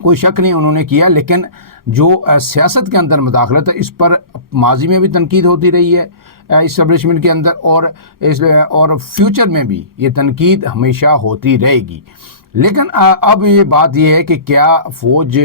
کوئی شک نہیں انہوں نے کیا، لیکن جو سیاست کے اندر مداخلت ہے اس پر ماضی میں بھی تنقید ہوتی رہی ہے اسٹیبلشمنٹ کے اندر، اور فیوچر میں بھی یہ تنقید ہمیشہ ہوتی رہے گی۔ لیکن اب یہ بات یہ ہے کہ کیا فوج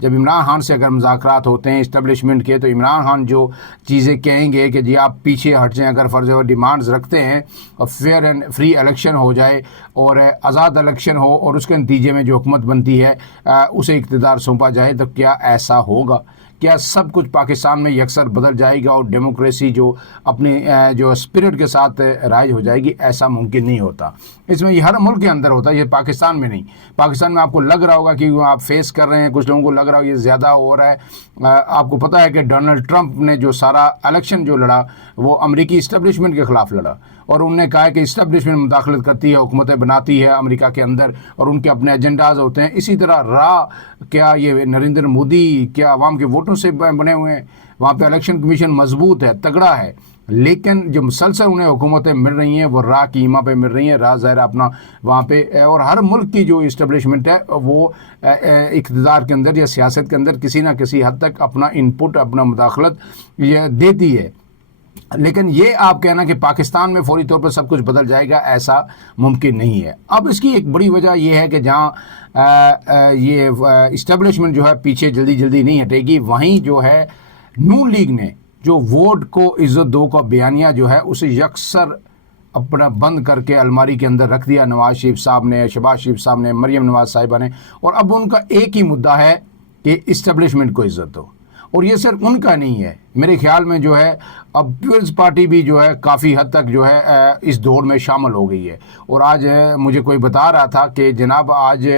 جب عمران خان سے اگر مذاکرات ہوتے ہیں اسٹیبلشمنٹ کے، تو عمران خان جو چیزیں کہیں گے کہ جی آپ پیچھے ہٹ جائیں، اگر فرض اور ڈیمانڈز رکھتے ہیں اور فیئر اینڈ فری الیکشن ہو جائے اور آزاد الیکشن ہو اور اس کے نتیجے میں جو حکومت بنتی ہے اسے اقتدار سونپا جائے، تو کیا ایسا ہوگا؟ کیا سب کچھ پاکستان میں یکسر بدل جائے گا اور ڈیموکریسی جو اپنے جو اسپرٹ کے ساتھ رائج ہو جائے گی؟ ایسا ممکن نہیں ہوتا۔ اس میں یہ ہر ملک کے اندر ہوتا ہے، یہ پاکستان میں نہیں۔ پاکستان میں آپ کو لگ رہا ہوگا کہ آپ فیس کر رہے ہیں، کچھ لوگوں کو لگ رہا ہو یہ زیادہ ہو رہا ہے۔ آپ کو پتہ ہے کہ ڈونلڈ ٹرمپ نے جو سارا الیکشن جو لڑا وہ امریکی اسٹیبلشمنٹ کے خلاف لڑا، اور انہوں نے کہا کہ اسٹیبلشمنٹ مداخلت کرتی ہے، حکومتیں بناتی ہے امریکہ کے اندر اور ان کے اپنے ایجنڈاز ہوتے ہیں۔ اسی طرح کیا یہ نریندر مودی کیا عوام کے ووٹوں سے بنے ہوئے ہیں؟ وہاں پہ الیکشن کمیشن مضبوط ہے، تگڑا ہے، لیکن جو مسلسل انہیں حکومتیں مل رہی ہیں وہ کی ایما پہ مل رہی ہیں، ظاہر اپنا وہاں پہ، اور ہر ملک کی جو اسٹیبلشمنٹ ہے وہ اقتدار کے اندر یا سیاست کے اندر کسی نہ کسی حد تک اپنا انپٹ، اپنا مداخلت یہ دیتی ہے۔ لیکن یہ آپ کہنا کہ پاکستان میں فوری طور پر سب کچھ بدل جائے گا، ایسا ممکن نہیں ہے۔ اب اس کی ایک بڑی وجہ یہ ہے کہ جہاں یہ اسٹیبلشمنٹ جو ہے پیچھے جلدی جلدی نہیں ہٹے گی، وہیں جو ہے نون لیگ نے جو ووٹ کو عزت دو کا بیانیہ جو ہے اسے یکسر اپنا بند کر کے الماری کے اندر رکھ دیا نواز شریف صاحب نے، شہباز شریف صاحب نے، مریم نواز صاحبہ نے، اور اب ان کا ایک ہی مدعا ہے کہ اسٹیبلشمنٹ کو عزت دو۔ اور یہ صرف ان کا نہیں ہے، میرے خیال میں جو ہے اب پیپلز پارٹی بھی جو ہے کافی حد تک جو ہے اس دور میں شامل ہو گئی ہے۔ اور آج مجھے کوئی بتا رہا تھا کہ جناب آج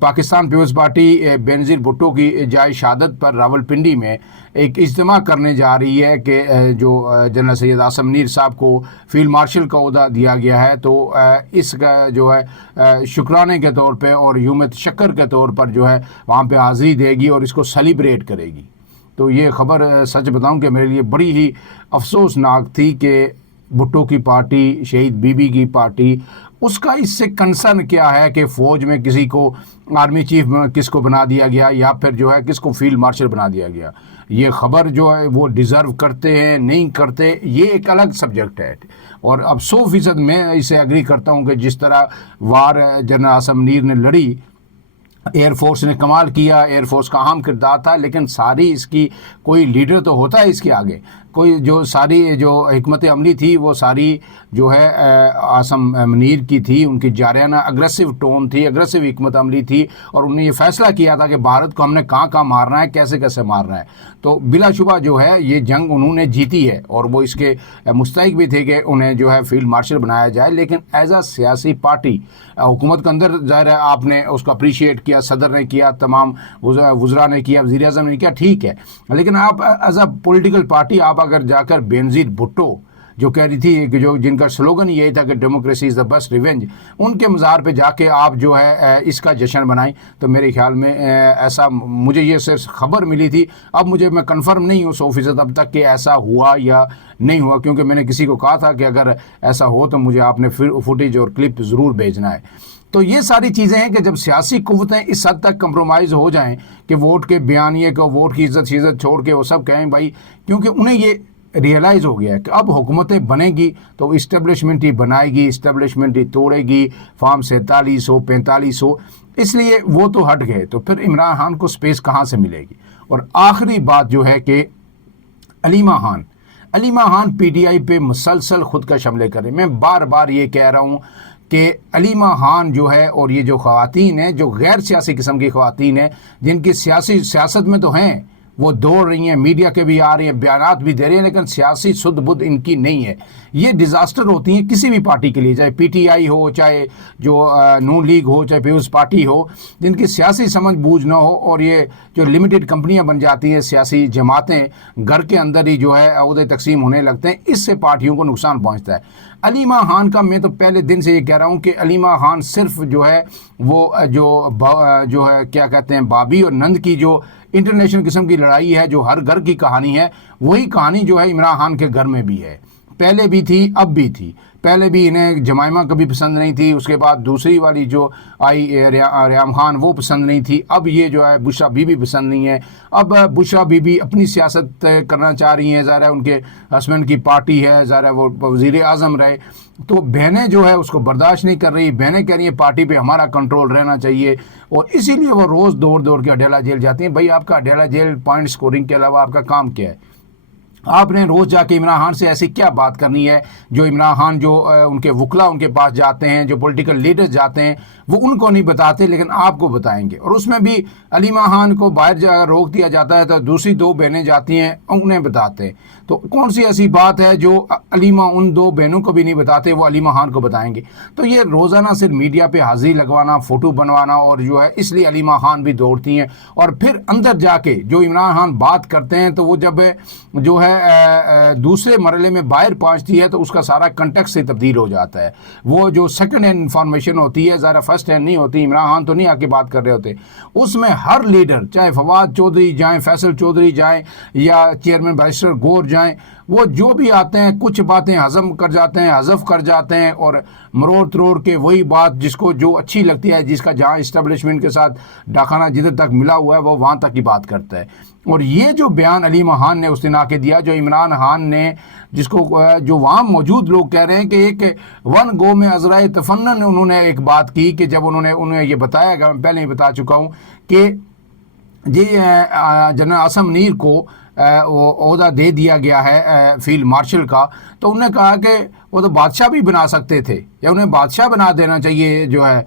پاکستان پیپلز پارٹی بینظیر بھٹو کی جائے شہادت پر راولپنڈی میں ایک اجتماع کرنے جا رہی ہے کہ جو جنرل سید عاصم منیر صاحب کو فیلڈ مارشل کا عہدہ دیا گیا ہے، تو اس کا جو ہے شکرانے کے طور پہ اور یوم تشکر کے طور پر جو ہے وہاں پہ حاضری دے گی اور اس کو سیلیبریٹ کرے گی۔ تو یہ خبر سچ بتاؤں کہ میرے لیے بڑی ہی افسوسناک تھی کہ بھٹو کی پارٹی، شہید بی بی کی پارٹی، اس کا اس سے کنسرن کیا ہے کہ فوج میں کسی کو آرمی چیف کس کو بنا دیا گیا یا پھر جو ہے کس کو فیلڈ مارشل بنا دیا گیا۔ یہ خبر جو ہے وہ ڈیزرو کرتے ہیں نہیں کرتے، یہ ایک الگ سبجیکٹ ہے۔ اور اب 100% میں اسے اگری کرتا ہوں کہ جس طرح وار جنرل عاصم منیر نے لڑی، ایئر فورس نے کمال کیا، ایئر فورس کا اہم کردار تھا، لیکن ساری اس کی کوئی لیڈر تو ہوتا ہے اس کے آگے، کوئی جو ساری جو حکمت عملی تھی وہ ساری جو ہے عاصم منیر کی تھی، ان کی جارحانہ اگریسو ٹون تھی، اگریسو حکمت عملی تھی، اور انہوں نے یہ فیصلہ کیا تھا کہ بھارت کو ہم نے کہاں کہاں مارنا ہے، کیسے کیسے مارنا ہے۔ تو بلا شبہ جو ہے یہ جنگ انہوں نے جیتی ہے اور وہ اس کے مستحق بھی تھے کہ انہیں جو ہے فیلڈ مارشل بنایا جائے، لیکن ایز اے سیاسی پارٹی حکومت کے اندر ظاہر ہے آپ نے اس کو اپریشیٹ کیا، صدر نے کیا، تمام وزراء نے کیا، وزیر اعظم نے کیا، ٹھیک ہے، لیکن آپ ایز اے پولیٹیکل پارٹی آپ اگر جا کر بینظیر بھٹو جو کہہ رہی تھی کہ جن کا سلوگن یہی تھا کہ democracy is the best revenge, ان کے مزار پہ جا کے آپ جو ہے اس کا جشن بنائیں، تو میرے خیال میں ایسا مجھے یہ صرف خبر ملی تھی، اب میں کنفرم نہیں ہوں 100% اب تک کہ ایسا ہوا یا نہیں ہوا، کیونکہ میں نے کسی کو کہا تھا کہ اگر ایسا ہو تو مجھے آپ نے فوٹیج اور کلپ ضرور بھیجنا ہے۔ تو یہ ساری چیزیں ہیں کہ جب سیاسی قوتیں اس حد تک کمپرومائز ہو جائیں کہ ووٹ کے بیانیے کو، ووٹ کی عزت چھوڑ کے وہ سب کہیں بھائی، کیونکہ انہیں یہ ریئلائز ہو گیا ہے کہ اب حکومتیں بنے گی تو اسٹیبلشمنٹ ہی بنائے گی، اسٹیبلشمنٹ ہی توڑے گی، فارم 47 ہو 45 ہو، اس لیے وہ تو ہٹ گئے، تو پھر عمران خان کو سپیس کہاں سے ملے گی؟ اور آخری بات جو ہے کہ Alima Khan P T I پہ مسلسل خود کا حملے کر رہے ہیں۔ میں بار بار یہ کہہ رہا ہوں کہ علیمہ خان جو ہے اور یہ جو خواتین ہیں جو غیر سیاسی قسم کی خواتین ہیں جن کی سیاست میں تو ہیں، وہ دوڑ رہی ہیں، میڈیا کے بھی آ رہی ہیں، بیانات بھی دے رہے ہیں، لیکن سیاسی سدھ بدھ ان کی نہیں ہے۔ یہ ڈیزاسٹر ہوتی ہیں کسی بھی پارٹی کے لیے، چاہے پی ٹی آئی ہو، چاہے جو نون لیگ ہو، چاہے پیپلز پارٹی ہو، جن کی سیاسی سمجھ بوجھ نہ ہو، اور یہ جو لمیٹڈ کمپنیاں بن جاتی ہیں، سیاسی جماعتیں گھر کے اندر ہی جو ہے عہدے تقسیم ہونے لگتے ہیں، اس سے پارٹیوں کو نقصان پہنچتا ہے۔ علیمہ خان کا میں تو پہلے دن سے یہ کہہ رہا ہوں کہ علیمہ خان صرف جو ہے وہ جو ہے کیا کہتے ہیں بابی اور نند کی جو انٹرنیشنل قسم کی لڑائی ہے، جو ہر گھر کی کہانی ہے، وہی کہانی جو ہے عمران خان کے گھر میں بھی ہے۔ پہلے بھی تھی اب بھی تھی. پہلے بھی انہیں جمائمہ کبھی پسند نہیں تھی, اس کے بعد دوسری والی جو آئی ریام خان وہ پسند نہیں تھی, اب یہ جو ہے بشرا بی بی پسند نہیں ہے. اب بشرا بی بی اپنی سیاست کرنا چاہ رہی ہیں, ظاہر ہے ان کے ہسبینڈ کی پارٹی ہے, ظاہر ہے وہ وزیر اعظم رہے, تو بہنیں جو ہے اس کو برداشت نہیں کر رہی. بہنیں کہہ رہی ہیں پارٹی پہ ہمارا کنٹرول رہنا چاہیے, اور اسی لیے وہ روز دوڑ کے اڈیالہ جیل جاتی ہیں. بھائی آپ کا اڈیالہ جیل پوائنٹ سکورنگ کے علاوہ آپ کا کام کیا ہے؟ آپ نے روز جا کے عمران خان سے ایسی کیا بات کرنی ہے جو عمران خان جو ان کے وکلا ان کے پاس جاتے ہیں, جو پولیٹیکل لیڈرز جاتے ہیں, وہ ان کو نہیں بتاتے لیکن آپ کو بتائیں گے. اور اس میں بھی علیمہ خان کو باہر روک دیا جاتا ہے تو دوسری دو بہنیں جاتی ہیں انہیں بتاتے ہیں. تو کون سی ایسی بات ہے جو علیمہ ان دو بہنوں کو بھی نہیں بتاتے وہ علیمہ خان کو بتائیں گے؟ تو یہ روزانہ صرف میڈیا پہ حاضری لگوانا, فوٹو بنوانا, اور جو ہے اس لیے علیمہ خان بھی دوڑتی ہیں. اور پھر اندر جا کے جو عمران خان بات کرتے ہیں تو وہ جب جو ہے دوسرے مرحلے میں باہر پہنچتی ہے تو اس کا سارا کنٹیکسٹ سے تبدیل ہو جاتا ہے. وہ جو سیکنڈ ہینڈ انفارمیشن ہوتی ہے ذرا فرسٹ ہینڈ نہیں ہوتی. عمران خان تو نہیں آ کے بات کر رہے ہوتے, اس میں ہر لیڈر چاہے فواد چودھری جائیں, فیصل چودھری جائیں, یا چیئرمین بیرسٹر گور جائیں, وہ جو بھی آتے ہیں کچھ باتیں ہضم کر جاتے ہیں, حذف کر جاتے ہیں, اور مروڑ کے وہی بات جس کو جو اچھی لگتی ہے, جس کا جہاں اسٹیبلشمنٹ کے ساتھ ڈاکانہ جدھر تک ملا ہوا ہے وہ وہاں تک کی بات کرتا ہے. اور یہ جو بیان علیمہ خان نے اس دن آ کے دیا, جو عمران خان نے, جس کو جو وہاں موجود لوگ کہہ رہے ہیں کہ ایک ون گو میں عذرائے تفنن انہوں نے ایک بات کی کہ جب انہیں یہ بتایا گیا, میں پہلے ہی بتا چکا ہوں کہ جنرل عاصم منیر کو وہ عہدہ دے دیا گیا ہے فیلڈ مارشل کا, تو انہوں نے کہا کہ وہ تو بادشاہ بھی بنا سکتے تھے, یا انہیں بادشاہ بنا دینا چاہیے جو ہے.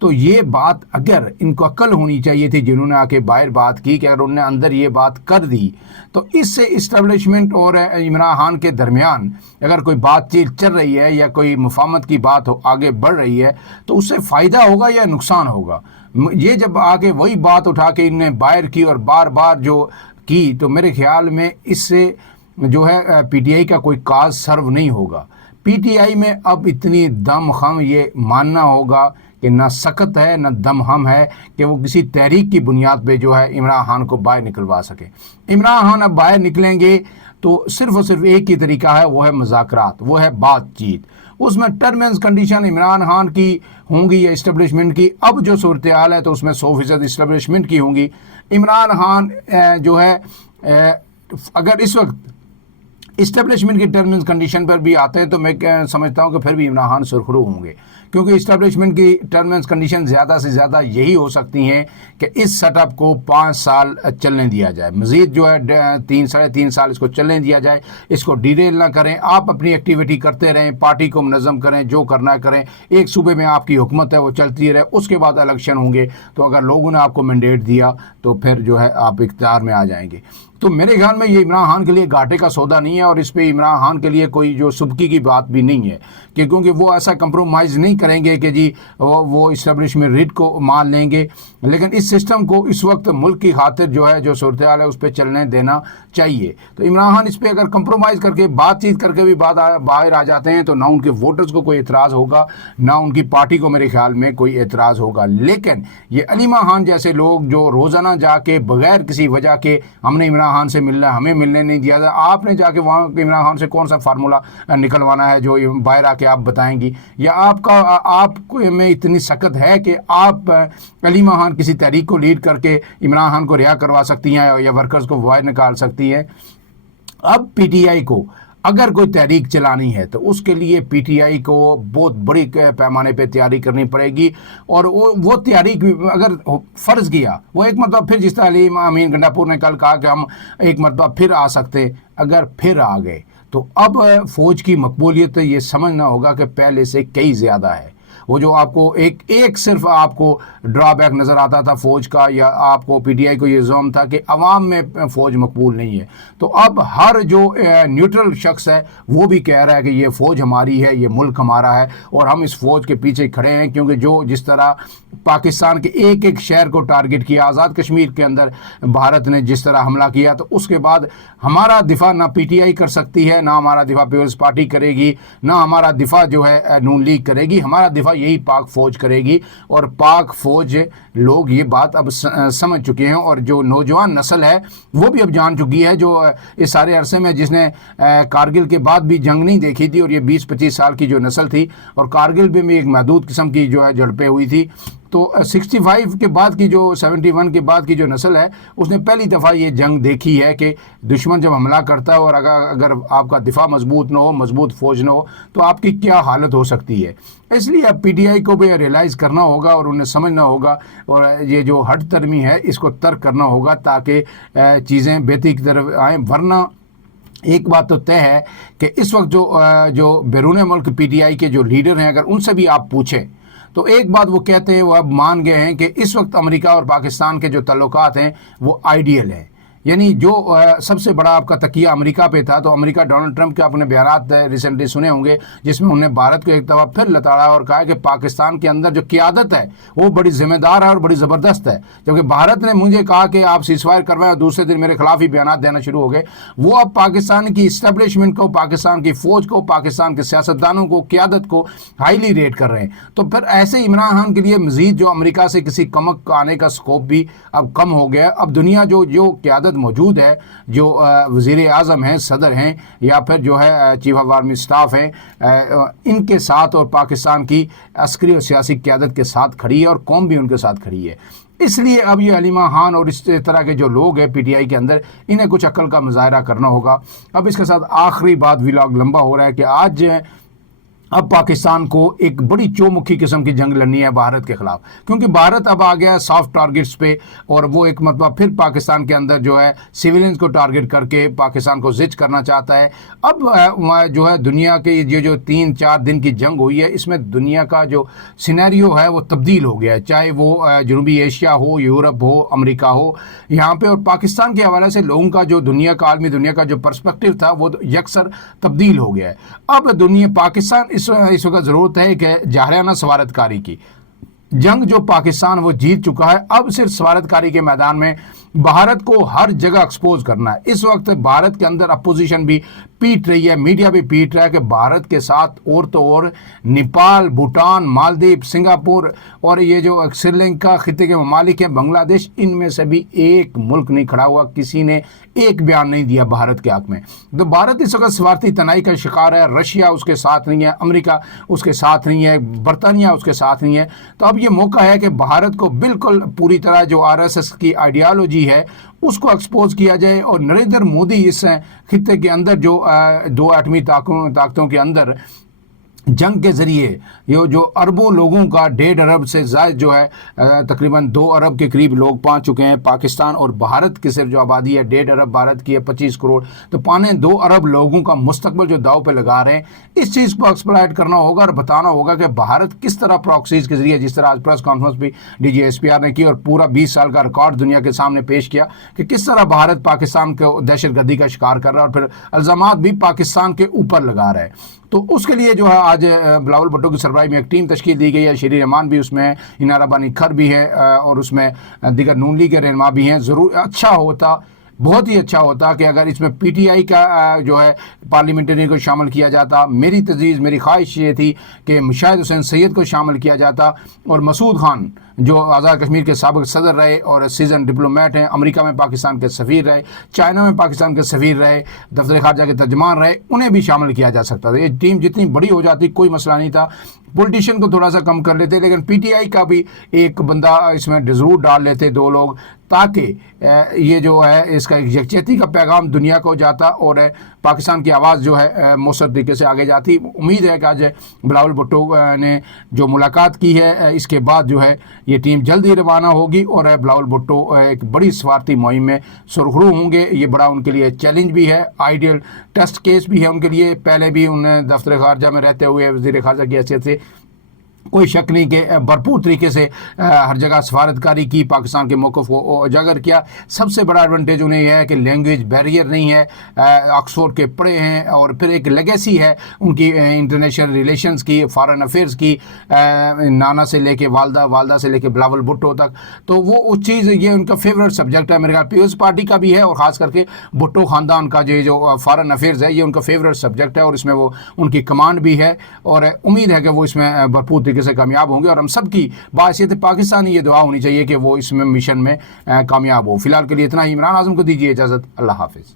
تو یہ بات اگر ان کو عقل ہونی چاہیے تھی جنہوں نے آ کے باہر بات کی, کہ اگر انہوں نے اندر یہ بات کر دی تو اس سے اسٹیبلشمنٹ اور عمران خان کے درمیان اگر کوئی بات چیت چل رہی ہے یا کوئی مفاہمت کی بات آگے بڑھ رہی ہے تو اس سے فائدہ ہوگا یا نقصان ہوگا. یہ جب آگے وہی بات اٹھا کے انہوں نے باہر کی اور بار بار جو کی, تو میرے خیال میں اس سے جو ہے پی ٹی آئی کا کوئی کاز سرو نہیں ہوگا. پی ٹی آئی میں اب اتنی دم خم یہ ماننا ہوگا کہ نہ سخت ہے نہ دم ہم ہے کہ وہ کسی تحریک کی بنیاد پہ جو ہے عمران خان کو باہر نکلوا سکے. عمران خان اب باہر نکلیں گے تو صرف اور صرف ایک ہی طریقہ ہے, وہ ہے مذاکرات, وہ ہے بات چیت. اس میں term and condition Imran Khan کی ہوں گی یا اسٹیبلشمنٹ کی. اب جو صورتحال ہے تو اس میں 100% اسٹیبلشمنٹ کی ہوں گی. عمران خان جو ہے اگر اس وقت اسٹیبلشمنٹ کی ٹرم اینڈ کنڈیشن پر بھی آتے ہیں تو میں سمجھتا ہوں کہ پھر بھی عمران خان سرخرو ہوں گے, کیونکہ اسٹیبلشمنٹ کی ٹرم اینڈ کنڈیشن زیادہ سے زیادہ یہی ہو سکتی ہیں کہ اس سیٹ اپ کو 5 سال چلنے دیا جائے, مزید جو ہے 3-3.5 سال اس کو چلنے دیا جائے, اس کو ڈیریل نہ کریں. آپ اپنی ایکٹیویٹی کرتے رہیں, پارٹی کو منظم کریں, جو کرنا ہے کریں, ایک صوبے میں آپ کی حکومت ہے وہ چلتی رہے, اس کے بعد الیکشن ہوں گے تو اگر لوگوں نے آپ کو مینڈیٹ دیا تو پھر جو ہے آپ اقتدار میں آ جائیں گے. تو میرے خیال میں یہ عمران خان کے لیے گھاٹے کا سودا نہیں ہے, اور اس پہ عمران خان کے لیے کوئی جو سبکی کی بات بھی نہیں ہے, کیونکہ وہ ایسا کمپرومائز نہیں کریں گے کہ جی وہ اسٹیبلشمنٹ ریٹ کو مان لیں گے. لیکن اس سسٹم کو اس وقت ملک کی خاطر جو ہے جو صورتحال ہے اس پہ چلنے دینا چاہیے. تو عمران خان اس پہ اگر کمپرومائز کر کے بات چیت کر کے بھی باہر آ جاتے ہیں تو نہ ان کے ووٹرز کو کوئی اعتراض ہوگا, نہ ان کی پارٹی کو میرے خیال میں کوئی اعتراض ہوگا. لیکن یہ علیمہ خان جیسے لوگ جو روزانہ جا کے بغیر کسی وجہ کے ہم نے عمران خان سے ملنا, ہمیں ملنے نہیں دیا تھا, آپ نے جا کے وہاں عمران خان سے کون سا فارمولا نکلوانا ہے جو باہر آ کے آپ بتائیں گی؟ یا آپ کو میں اتنی سخت ہے کہ آپ علیمہ خان کسی تحریک کو لیڈ کر کے عمران خان کو رہا کروا سکتی ہیں یا ورکرز کو باہر نکال سکتی ہیں؟ اب پی ٹی آئی کو اگر کوئی تحریک چلانی ہے تو اس کے لیے پی ٹی آئی کو بہت بڑی پیمانے پہ تیاری کرنی پڑے گی. اور وہ تحریک اگر فرض کیا وہ ایک مرتبہ پھر, جس طرح علی امین گنڈا پور نے کل کہا کہ ہم ایک مرتبہ پھر آ سکتے, اگر پھر آ گئے تو اب فوج کی مقبولیت یہ سمجھنا ہوگا کہ پہلے سے کئی زیادہ ہے. وہ جو آپ کو ایک صرف آپ کو ڈرا بیک نظر آتا تھا فوج کا, یا آپ کو پی ٹی آئی کو یہ زوم تھا کہ عوام میں فوج مقبول نہیں ہے, تو اب ہر جو نیوٹرل شخص ہے وہ بھی کہہ رہا ہے کہ یہ فوج ہماری ہے, یہ ملک ہمارا ہے, اور ہم اس فوج کے پیچھے کھڑے ہیں. کیونکہ جس طرح پاکستان کے ایک شہر کو ٹارگٹ کیا, آزاد کشمیر کے اندر بھارت نے جس طرح حملہ کیا, تو اس کے بعد ہمارا دفاع نہ پی ٹی آئی کر سکتی ہے, نہ ہمارا دفاع پیپلز پارٹی کرے گی, نہ ہمارا دفاع جو ہے نون لیگ کرے گی. ہمارا دفاع یہی پاک فوج کرے گی، اور پاک فوج لوگ یہ بات اب سمجھ چکے ہیں، اور جو نوجوان نسل ہے وہ بھی اب جان چکی ہے، جو اس سارے عرصے میں جس نے کارگل کے بعد بھی جنگ نہیں دیکھی تھی، اور یہ 20-25 سال کی جو نسل تھی، اور کارگل بھی ایک محدود قسم کی جو ہے جھڑپیں ہوئی تھی، تو 65 کے بعد کی جو 71 کے بعد کی جو نسل ہے اس نے پہلی دفعہ یہ جنگ دیکھی ہے کہ دشمن جب حملہ کرتا ہے اور اگر آپ کا دفاع مضبوط نہ ہو، مضبوط فوج نہ ہو، تو آپ کی کیا حالت ہو سکتی ہے۔ اس لیے اب پی ٹی آئی کو بھی ریئلائز کرنا ہوگا اور انہیں سمجھنا ہوگا، اور یہ جو ہٹ ترمی ہے اس کو ترک کرنا ہوگا تاکہ چیزیں بہتری کی طرف آئیں۔ ورنہ ایک بات تو طے ہے کہ اس وقت جو بیرون ملک پی ٹی آئی کے جو لیڈر ہیں، اگر ان سے بھی آپ پوچھیں تو ایک بات وہ کہتے ہیں، وہ اب مان گئے ہیں کہ اس وقت امریکہ اور پاکستان کے جو تعلقات ہیں وہ آئیڈیل ہیں۔ یعنی جو سب سے بڑا آپ کا تکیہ امریکہ پہ تھا، تو امریکہ ڈونلڈ ٹرمپ کے اپنے بیانات ریسنٹلی سنے ہوں گے جس میں انہوں نے بھارت کو ایک دفعہ پھر لتاڑا اور کہا کہ پاکستان کے اندر جو قیادت ہے وہ بڑی ذمہ دار ہے اور بڑی زبردست ہے، جبکہ بھارت نے مجھے کہا کہ آپ سیز فائر کروائیں اور دوسرے دن میرے خلاف ہی بیانات دینا شروع ہو گئے۔ وہ اب پاکستان کی اسٹیبلشمنٹ کو، پاکستان کی فوج کو، پاکستان کے سیاستدانوں کو، قیادت کو ہائیلی ریٹ کر رہے ہیں۔ تو پھر ایسے عمران خان کے لیے مزید جو امریکہ سے کسی کمک آنے کا سکوپ بھی اب کم ہو گیا۔ اب دنیا جو قیادت موجود ہے، جو وزیر اعظم ہیں، صدر ہیں، یا پھر جو ہے چیف آف آرمی اسٹاف ہیں، ان کے ساتھ اور پاکستان کی عسکری اور سیاسی قیادت کے ساتھ کھڑی ہے، اور قوم بھی ان کے ساتھ کھڑی ہے۔ اس لیے اب یہ علیمہ خان اور اس طرح کے جو لوگ ہیں پی ٹی آئی کے اندر، انہیں کچھ عقل کا مظاہرہ کرنا ہوگا۔ اب اس کے ساتھ آخری بات، ولاگ لمبا ہو رہا ہے، کہ آج اب پاکستان کو ایک بڑی چومکھی قسم کی جنگ لڑنی ہے بھارت کے خلاف، کیونکہ بھارت اب آ گیا ہے سافٹ ٹارگٹس پہ، اور وہ ایک مرتبہ پھر پاکستان کے اندر جو ہے سویلینز کو ٹارگٹ کر کے پاکستان کو زچ کرنا چاہتا ہے۔ اب جو ہے دنیا کے یہ جو 3-4 دن کی جنگ ہوئی ہے، اس میں دنیا کا جو سینیریو ہے وہ تبدیل ہو گیا ہے، چاہے وہ جنوبی ایشیا ہو، یورپ ہو، امریکہ ہو، یہاں پہ، اور پاکستان کے حوالے سے لوگوں کا جو دنیا کا، عالمی دنیا کا جو پرسپیکٹو تھا وہ یکسر تبدیل ہو گیا ہے۔ اب پاکستان اس وقت ضرورت ہے کہ جاہرانہ سفارتکاری کی جنگ جو پاکستان وہ جیت چکا ہے، اب صرف سفارتکاری کے میدان میں بھارت کو ہر جگہ ایکسپوز کرنا ہے۔ اس وقت بھارت کے اندر اپوزیشن بھی پیٹ رہی ہے، میڈیا بھی پیٹ رہا ہے کہ بھارت کے ساتھ اور تو اور نیپال، بھوٹان، مالدیپ، سنگاپور اور یہ جو سری لنکا خطے کے ممالک ہیں، بنگلہ دیش، ان میں سے بھی ایک ملک نہیں کھڑا ہوا، کسی نے ایک بیان نہیں دیا بھارت کے حق میں۔ تو بھارت اس وقت سفارتی تنائی کا شکار ہے، رشیا اس کے ساتھ نہیں ہے، امریکہ اس کے ساتھ نہیں ہے، برطانیہ اس کے ساتھ نہیں ہے۔ تو اب یہ موقع ہے کہ بھارت کو بالکل پوری طرح جو آر ایس ایس کی آئیڈیالوجی ہے اس کو ایکسپوز کیا جائے، اور نریندر مودی اس خطے کے اندر جو 2 ایٹمی طاقتوں کے اندر جنگ کے ذریعے یہ جو اربوں لوگوں کا 1.5 ارب سے زائد جو ہے تقریباً 2 ارب کے قریب لوگ پہنچ چکے ہیں پاکستان، اور بھارت کی صرف جو آبادی ہے 1.5 ارب، بھارت کی ہے 25 کروڑ، تو 2 ارب لوگوں کا مستقبل جو داؤ پہ لگا رہے ہیں، اس چیز کو ایکسپلائٹ کرنا ہوگا اور بتانا ہوگا کہ بھارت کس طرح پراکسیز کے ذریعے، جس طرح آج پریس کانفرنس بھی D G S P R نے کی اور پورا 20 سال کا ریکارڈ دنیا کے سامنے پیش کیا کہ کس طرح بھارت پاکستان کو دہشت گردی کا شکار کر رہا ہے اور پھر الزامات بھی پاکستان کے اوپر لگا رہا ہے۔ تو اس کے لیے جو ہے آج بلاول بھٹو کی سربراہی میں ایک ٹیم تشکیل دی گئی ہے، شیری رحمان بھی اس میں ہے، انارا بانی کھر بھی ہے، اور اس میں دیگر نون لیگ کے رہنما بھی ہیں۔ ضرور اچھا ہوتا، بہت ہی اچھا ہوتا کہ اگر اس میں پی ٹی آئی کا جو ہے پارلیمنٹرین کو شامل کیا جاتا۔ میری تجویز، میری خواہش یہ تھی کہ مشاہد حسین سید کو شامل کیا جاتا، اور مسعود خان جو آزاد کشمیر کے سابق صدر رہے اور سیزن ڈپلومیٹ ہیں، امریکہ میں پاکستان کے سفیر رہے، چائنا میں پاکستان کے سفیر رہے، دفتر خارجہ کے ترجمان رہے، انہیں بھی شامل کیا جا سکتا تھا۔ یہ ٹیم جتنی بڑی ہو جاتی کوئی مسئلہ نہیں تھا، پولیٹیشین کو تھوڑا سا کم کر لیتے، لیکن پی ٹی آئی کا بھی ایک بندہ اس میں ضرور ڈال لیتے، 2 لوگ، تاکہ یہ جو ہے اس کا ایک یکجہتی کا پیغام دنیا کو جاتا اور پاکستان کی آواز جو ہے مؤثر طریقے سے آگے جاتی۔ امید ہے کہ آج بلاول بھٹو نے جو ملاقات کی ہے، اس کے بعد جو ہے یہ ٹیم جلد ہی روانہ ہوگی، اور بلاول بھٹو ایک بڑی سفارتی مہم میں سرخرو ہوں گے۔ یہ بڑا ان کے لیے چیلنج بھی ہے، آئیڈیل ٹیسٹ کیس بھی ہے ان کے لیے۔ پہلے بھی انہیں دفتر خارجہ میں رہتے ہوئے وزیر خارجہ کی حیثیت سے کوئی شک نہیں کہ بھرپور طریقے سے ہر جگہ سفارتکاری کی، پاکستان کے موقف کو اجاگر کیا۔ سب سے بڑا ایڈوانٹیج انہیں یہ ہے کہ لینگویج بیریئر نہیں ہے، آکسفورڈ کے پڑھے ہیں، اور پھر ایک لیگیسی ہے ان کی انٹرنیشنل ریلیشنز کی، فارن افیئرز کی، نانا سے لے کے والدہ، والدہ سے لے کے بلاول بھٹو تک۔ تو وہ اس چیز، یہ ان کا فیوریٹ سبجیکٹ ہے، میرے خیال پیپلز پارٹی کا بھی ہے، اور خاص کر کے بھٹو خاندان کا جو فارن افیئرز ہے، یہ ان کا فیوریٹ سبجیکٹ ہے، اور اس میں وہ ان کی کمانڈ بھی ہے، اور امید ہے کہ وہ اس میں بھرپور طریقے طریقے سے کامیاب ہوں گے، اور ہم سب کی باحثیت پاکستانی یہ دعا ہونی چاہیے کہ وہ اس میں مشن میں کامیاب ہو۔ فی الحال کے لیے اتنا ہی، عمران اعظم کو دیجیے اجازت، اللہ حافظ۔